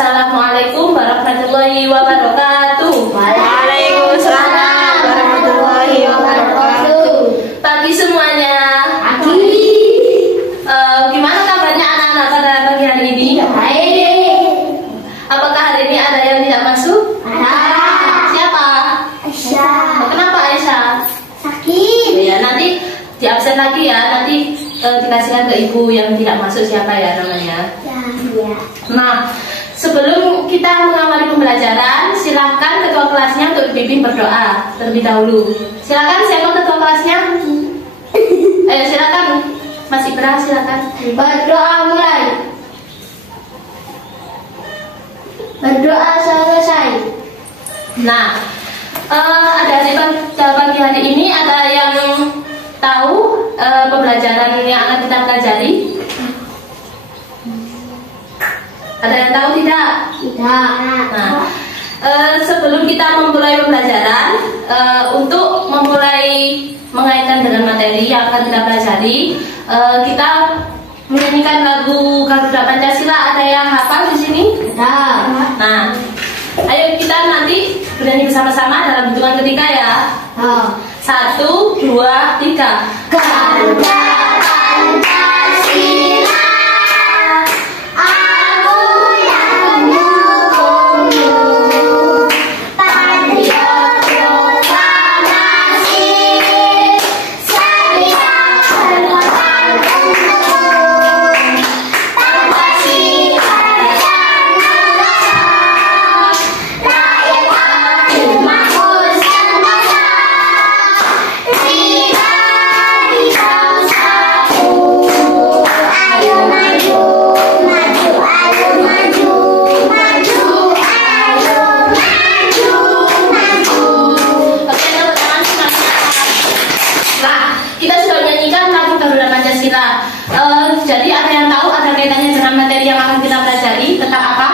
Assalamualaikum warahmatullahi wabarakatuh. Waalaikumsalam warahmatullahi wabarakatuh. Pagi semuanya. Pagi. Gimana kabarnya anak-anak pada pagi hari ini? Baik. Apakah hari ini ada yang tidak masuk? Ada. Siapa? Aisyah. Kenapa Aisyah? Sakit. Ya, nanti di absen lagi ya. Nanti dikasihkan ke ibu yang tidak masuk siapa ya namanya. Ya. Nah, sebelum kita mengawali pembelajaran, silakan ketua kelasnya untuk dibimbing berdoa terlebih dahulu. Silakan siapa ketua kelasnya? Ayo silakan, Mas Ibra silakan. Berdoa mulai. Berdoa selesai. Nah, ada pagi hari ini ada yang tahu pembelajaran yang akan kita pelajari? Ada yang tahu tidak? Tidak. Nah, sebelum kita memulai pembelajaran, untuk memulai mengaitkan dengan materi yang akan kita pelajari, kita menyanyikan lagu Garuda Pancasila. Ada yang hafal di sini? Ada. Nah, ayo kita nanti bernyanyi bersama-sama dalam hitungan ketiga ya. 1, 2, 3. Garuda Pancasila. Jadi ada yang tahu ada kaitannya dengan materi yang akan kita pelajari tentang apa?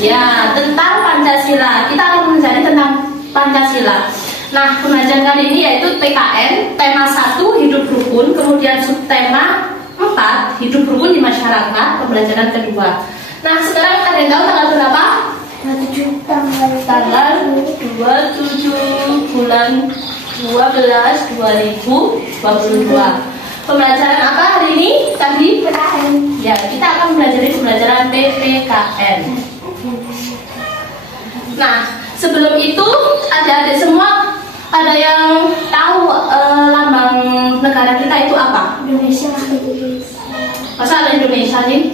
Ya, tentang Pancasila. Kita akan belajar tentang Pancasila. Nah, pembelajaran kali ini yaitu PKN, tema 1 hidup rukun, kemudian subtema 4 hidup rukun di masyarakat, pembelajaran kedua. Nah, sekarang ada yang tahu tanggal berapa? Tanggal 27 bulan 12 2022. Pembelajaran apa hari ini? Tadi? Ya, kita akan belajar pembelajaran PPKN. Nah, sebelum itu adik-adik semua ada yang tahu lambang negara kita itu apa? Indonesia. Masa ada Indonesia nih?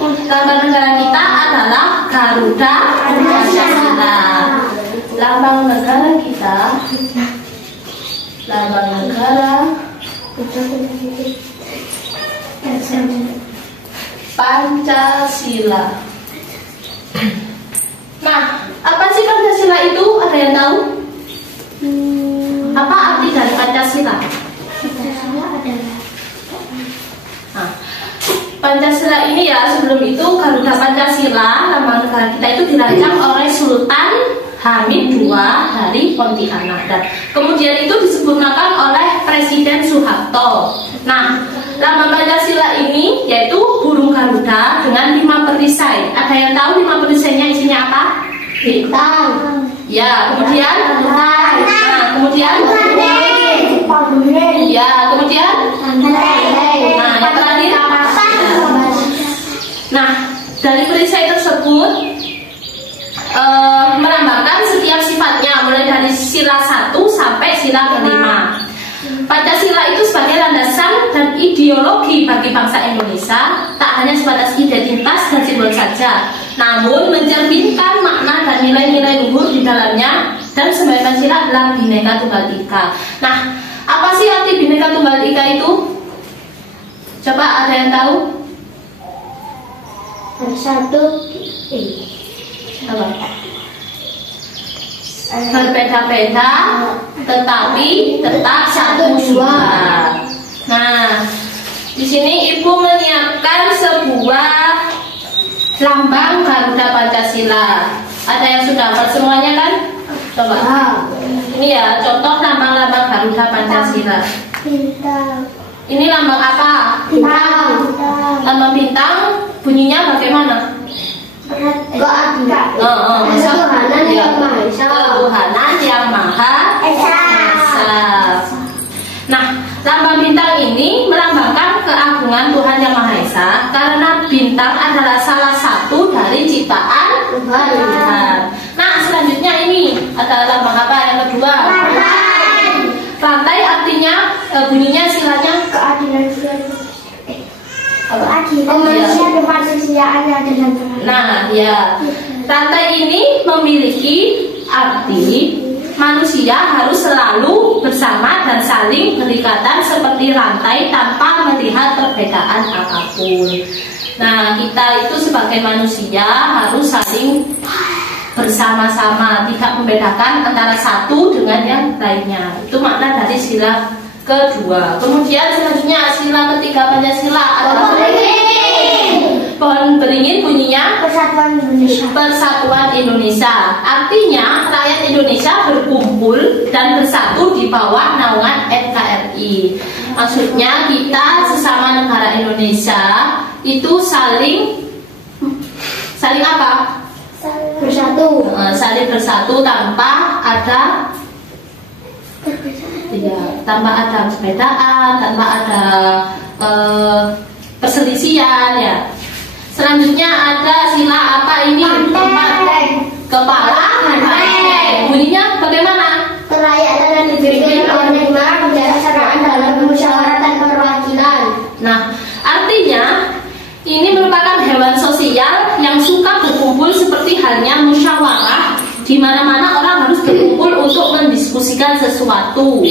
Lambang negara kita adalah Garuda Pancasila. Lambang negara kita, lambang negara Pancasila. Nah, apa sih Pancasila itu? Ada yang tahu? Apa arti dari Pancasila? Nah, Pancasila ini ya, sebelum itu Garuda Pancasila, lambang negara kita itu dirancang oleh Sultan Hamid II dari Pontianak, dan kemudian itu disempurnakan oleh Presiden Soeharto. Nah, lambang Pancasila ini yaitu burung Garuda dengan 5 perisai. Ada yang tahu 5 perisainya isinya apa? Bintang. Ya, kemudian Nah, kemudian ya, kemudian nah, yang terakhir ya. Nah, dari perisai tersebut melambangkan setiap sifatnya mulai dari sila 1 sampai sila ke-5. Pancasila itu sebagai landasan dan ideologi bagi bangsa Indonesia, tak hanya sebatas identitas dan simbol saja, namun mencerminkan makna dan nilai-nilai luhur di dalamnya, dan sebagai Pancasila adalah Bhinneka Tunggal Ika. Nah, apa sih arti Bhinneka Tunggal Ika itu? Coba ada yang tahu? Apa? Berbeda-beda tetapi tetap satu jua. Nah, di sini Ibu menyiapkan sebuah lambang Garuda Pancasila. Ada yang sudah hafal semuanya kan? Coba. Ini ya contoh lambang-lambang Garuda Pancasila. Bintang. Ini lambang apa? Bintang. Lambang bintang bunyinya bagaimana? Ketuhanan yang Maha Esa. Ketuhanan yang Maha Esa. Nah, lambang bintang ini melambangkan keagungan Tuhan yang Maha Esa karena bintang adalah salah satu dari ciptaan Tuhan. Nah, selanjutnya ini ada lambang apa yang kedua? Rantai artinya bunyinya silanya Keadilan manusia kemanusiaannya dengan Tuhan. Nah, ya. Rantai ini memiliki arti manusia harus selalu bersama dan saling berikatan seperti rantai tanpa melihat perbedaan apapun. Nah, kita itu sebagai manusia harus saling bersama-sama, tidak membedakan antara satu dengan yang lainnya. Itu makna dari sila kedua. Kemudian selanjutnya sila ketiga Pancasila adalah pohon beringin bunyinya Persatuan Indonesia. Persatuan Indonesia. Artinya rakyat Indonesia berkumpul dan bersatu di bawah naungan NKRI. Maksudnya kita sesama negara Indonesia itu saling apa? Bersatu. Saling bersatu tanpa ada tanpa ada perbedaan, tanpa ada perselisihan ya. Selanjutnya ada sila apa ini? Kepala banteng. Bunyinya bagaimana? Kerakyatan yang dipimpin oleh kebijaksanaan dalam musyawaratan perwakilan. Nah, artinya ini merupakan hewan sosial yang suka berkumpul seperti halnya musyawarah, di mana-mana orang harus berkumpul untuk mendiskusikan sesuatu.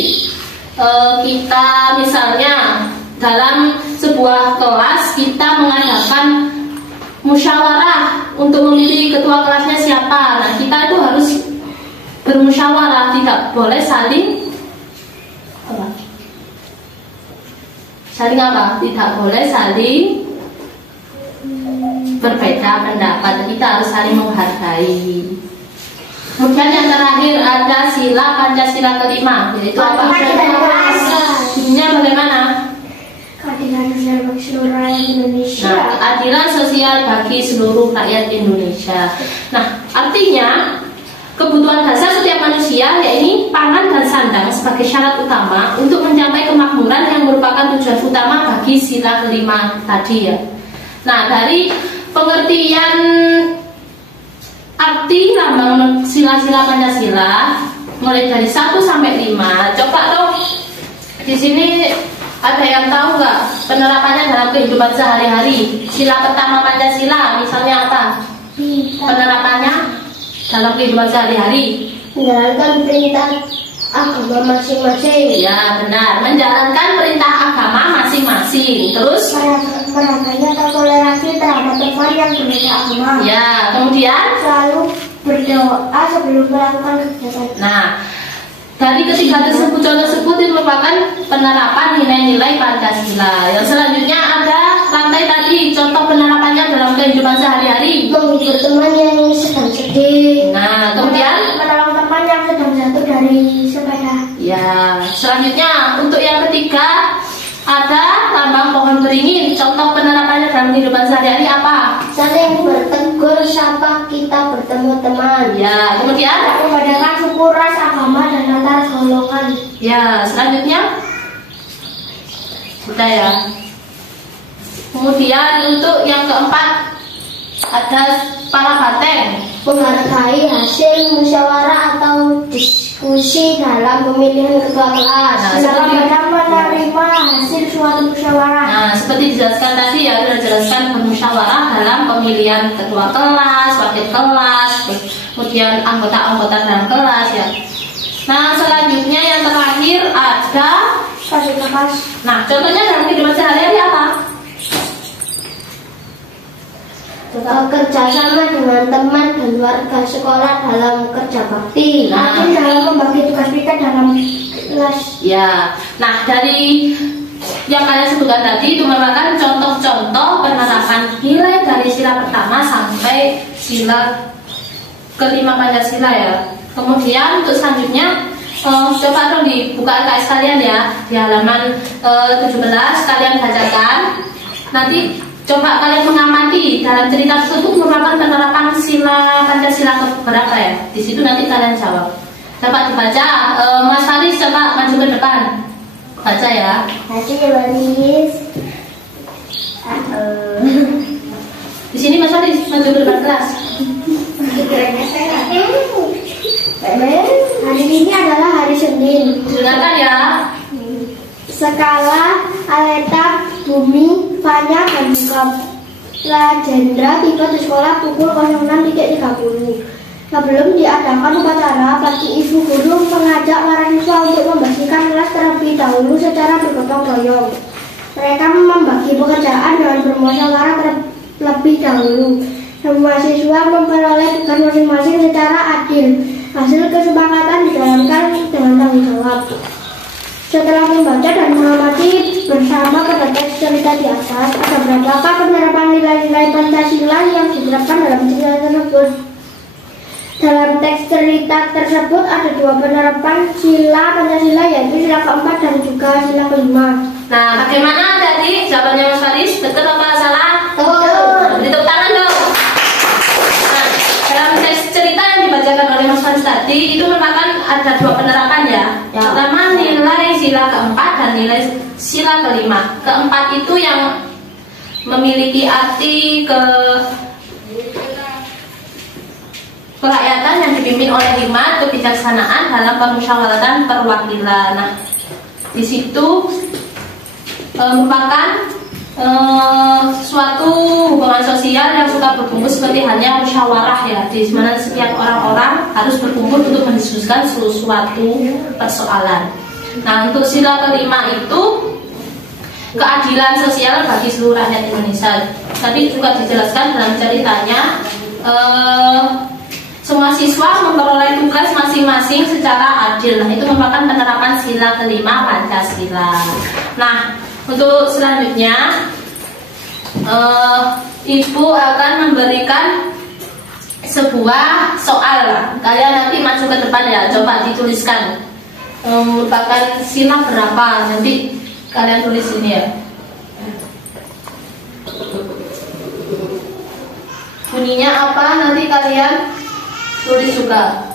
Kita misalnya dalam sebuah kelas kita mengadakan musyawarah untuk memilih ketua kelasnya siapa. Nah, kita itu harus bermusyawarah, tidak boleh saling apa? Tidak boleh saling berbeda pendapat. Kita harus saling menghargai. Kemudian yang terakhir ada sila Pancasila kelima, yaitu apa? Bunyinya bagaimana? Keadilan sosial bagi seluruh rakyat Indonesia. Nah, keadilan sosial bagi seluruh rakyat Indonesia. Nah, artinya kebutuhan dasar setiap manusia yaitu pangan dan sandang sebagai syarat utama untuk mencapai kemakmuran yang merupakan tujuan utama bagi sila kelima tadi ya. Nah, dari pengertian arti lambang sila-sila Pancasila mulai dari 1 sampai 5. Coba dong di sini ada yang tahu nggak penerapannya dalam kehidupan sehari-hari? Sila pertama Pancasila misalnya apa? Penerapannya dalam kehidupan sehari-hari? Menjalankan perintah agama masing-masing. Ya benar, menjalankan perintah agama masing-masing. Terus Meratanya toleransi terhadap teman yang berbeda agama. ya, kemudian Selalu berdoa sebelum melakukan kegiatan. nah, dari ketiga contoh tersebut itu merupakan penerapan nilai-nilai Pancasila. Yang selanjutnya ada rantai tadi, contoh penerapannya dalam kehidupan sehari-hari. Menghibur teman yang sedang sedih. Nah, kemudian Menolong teman yang sedang jatuh dari sepeda. ya, selanjutnya untuk yang ketiga ada lambang pohon beringin. Contoh penerapannya dalam kehidupan sehari-hari apa? Saling bertegur sapa kita bertemu teman. Ya, kemudian Membedakan suku, ras, agama, dan antar golongan. ya, selanjutnya sudah ya. Kemudian untuk yang keempat ada para banteng. Menghargai hasil musyawarah atau diskusi dalam pemilihan ketua kelas. Nah, Dalam seperti- menerima hasil suatu musyawarah. Nah, seperti dijelaskan tadi ya, sudah jelaskan bermusyawarah dalam pemilihan ketua kelas, wakil kelas, kemudian anggota-anggota dalam kelas ya. Nah, selanjutnya yang terakhir ada, Fasilitas nah contohnya dalam kehidupan sehari-hari apa? bekerja sama dengan teman dan warga sekolah dalam kerja bakti. Nah. Aktif dalam membagi tugas kita dalam kelas. Ya, nah dari yang kalian sebutkan tadi itu merupakan contoh-contoh penerapan nilai dari sila pertama sampai sila kelima Pancasila ya. Kemudian untuk selanjutnya coba dong dibuka LKS kalian ya, di halaman 17 kalian bacakan. Nanti Coba kalian mengamati dalam cerita tersebut merupakan penerapan sila Pancasila keberapa ya? Di situ nanti kalian jawab. Dapat dibaca, Mas Faris coba maju ke depan. Baca ya. Faris. Di sini Mas Faris maju ke depan kelas. Hari ini adalah hari Senin. Dengarkan ya. Skala Aleta Bumi Fanya dan Rajendra tiba di sekolah pukul 06.30. Sebelum diadakan upacara, bagi ibu guru mengajak para siswa untuk membersihkan kelas terlebih dahulu secara bergotong royong. Mereka membagi pekerjaan dengan bermusyawarah terlebih dahulu. Semua siswa memperoleh tugas masing-masing secara adil. Hasil kesepakatan dijalankan dengan tanggung jawab. Setelah membaca dan mengamati bersama pada teks cerita di atas, ada berapakah penerapan nilai-nilai Pancasila yang diterapkan dalam cerita tersebut? Dalam teks cerita tersebut ada 2 penerapan sila Pancasila, yaitu sila keempat dan juga sila kelima. Nah, bagaimana tadi jawabannya Mas Faris? Betul apa salah? Betul. Tepuk tangan dong. Nah, dalam teks cerita yang dibacakan oleh Mas Faris tadi itu merupakan ada 2 penerapan ya. Pertama nilai sila keempat dan nilai sila kelima. Keempat itu yang memiliki arti kerakyatan yang dipimpin oleh hikmat, kebijaksanaan dalam permusyawaratan perwakilan. Nah, di situ merupakan suatu hubungan sosial yang suka berkumpul seperti halnya musyawarah ya, di mana setiap orang-orang harus berkumpul untuk mendiskusikan suatu persoalan. Nah, untuk sila kelima itu keadilan sosial bagi seluruh rakyat Indonesia. Tadi juga dijelaskan dalam ceritanya, semua siswa memperoleh tugas masing-masing secara adil. Nah, itu merupakan penerapan sila kelima Pancasila. Nah, untuk selanjutnya Ibu akan memberikan sebuah soal. Kalian nanti maju ke depan ya, coba dituliskan merupakan sila berapa, nanti kalian tulis ini ya. Bunyinya apa nanti kalian tulis juga.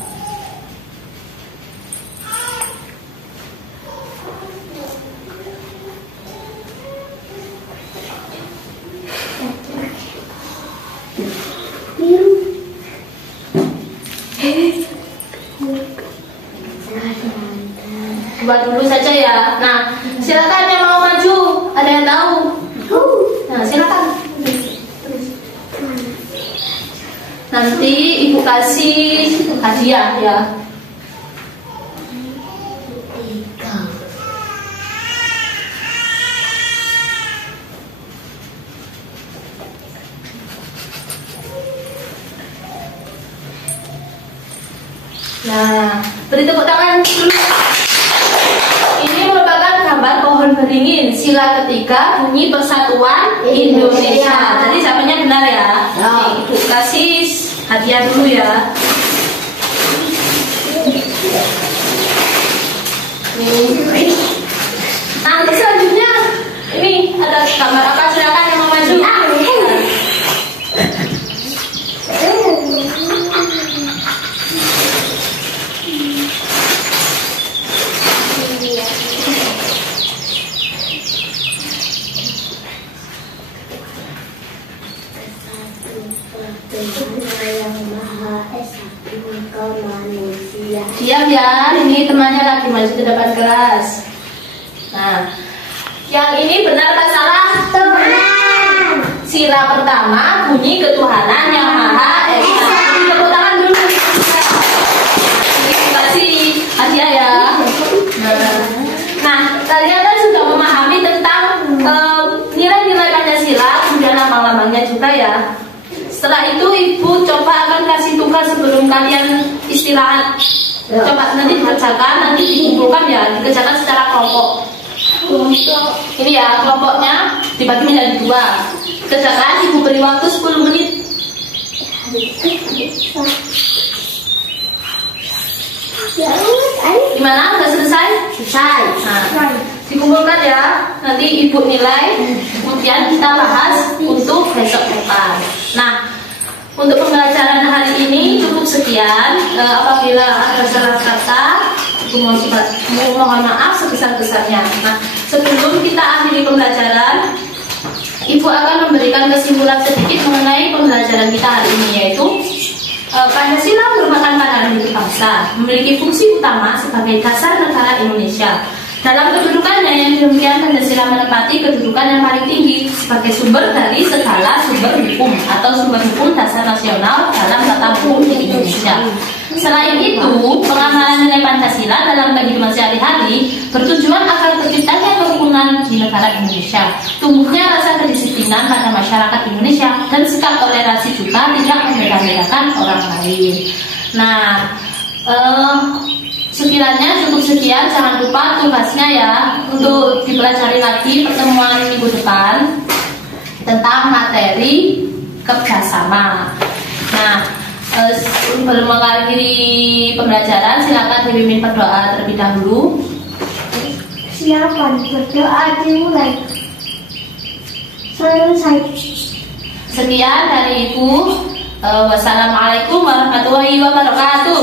Buat dulu saja ya. Nah, silakan yang mau maju. Ada yang tahu? Nah, silakan. Nanti Ibu kasih hadiah ya. Nah, beri tepuk tangan dulu. Ini merupakan gambar pohon beringin. Sila ketiga bunyi Persatuan Indonesia. Tadi jawabannya benar ya. Ibu kasih hadiah dulu ya. Nanti selanjutnya ini ada gambar apa? Silakan yang mau maju. Siap ya, ini temannya lagi maju ke depan kelas. Nah, yang ini benar atau salah? Benar. Sila pertama bunyi ketuhanan yang maha esa. Tepuk tangan dulu. Terima kasih hadiah ya. Nah, kalian kan sudah memahami tentang nilai-nilai Pancasila, kemudian lambang-lambangnya juga ya. Setelah itu Ibu coba akan kasih tugas sebelum kalian istirahat. Coba nanti dikerjakan, nanti dikumpulkan ya, dikerjakan secara kelompok. Ini ya kelompoknya dibagi menjadi 2. Kerjakan, Ibu beri waktu 10 menit. Gimana? Sudah selesai? Selesai. Nah, dikumpulkan ya, nanti ibu nilai, kemudian kita bahas untuk besok depan. Nah, untuk pembelajaran hari ini cukup sekian. Apabila ada salah kata, ibu mohon maaf sebesar-besarnya. Nah, sebelum kita akhiri pembelajaran, ibu akan memberikan kesimpulan sedikit mengenai pembelajaran kita hari ini, yaitu Pancasila merupakan pandangan hidup bangsa, memiliki fungsi utama sebagai dasar negara Indonesia. Dalam kedudukannya yang demikian, Pancasila menempati kedudukan yang paling tinggi sebagai sumber dari segala sumber hukum atau sumber hukum dasar nasional dalam tata hukum di Indonesia. Selain itu, pengamalan nilai Pancasila dalam kehidupan sehari-hari bertujuan agar terciptanya kerukunan di negara Indonesia, tumbuhnya rasa kedisiplinan pada masyarakat Indonesia, dan sikap toleransi juga tidak membeda-bedakan orang lain. Nah, sekiranya cukup sekian, jangan lupa tugasnya ya untuk dipelajari lagi pertemuan minggu depan tentang materi kerjasama. Nah, sebelum mengakhiri pembelajaran, silakan dipimpin berdoa terlebih dahulu. Silakan berdoa dimulai. Selesai. Sekian dari Ibu. Wassalamualaikum warahmatullahi wabarakatuh.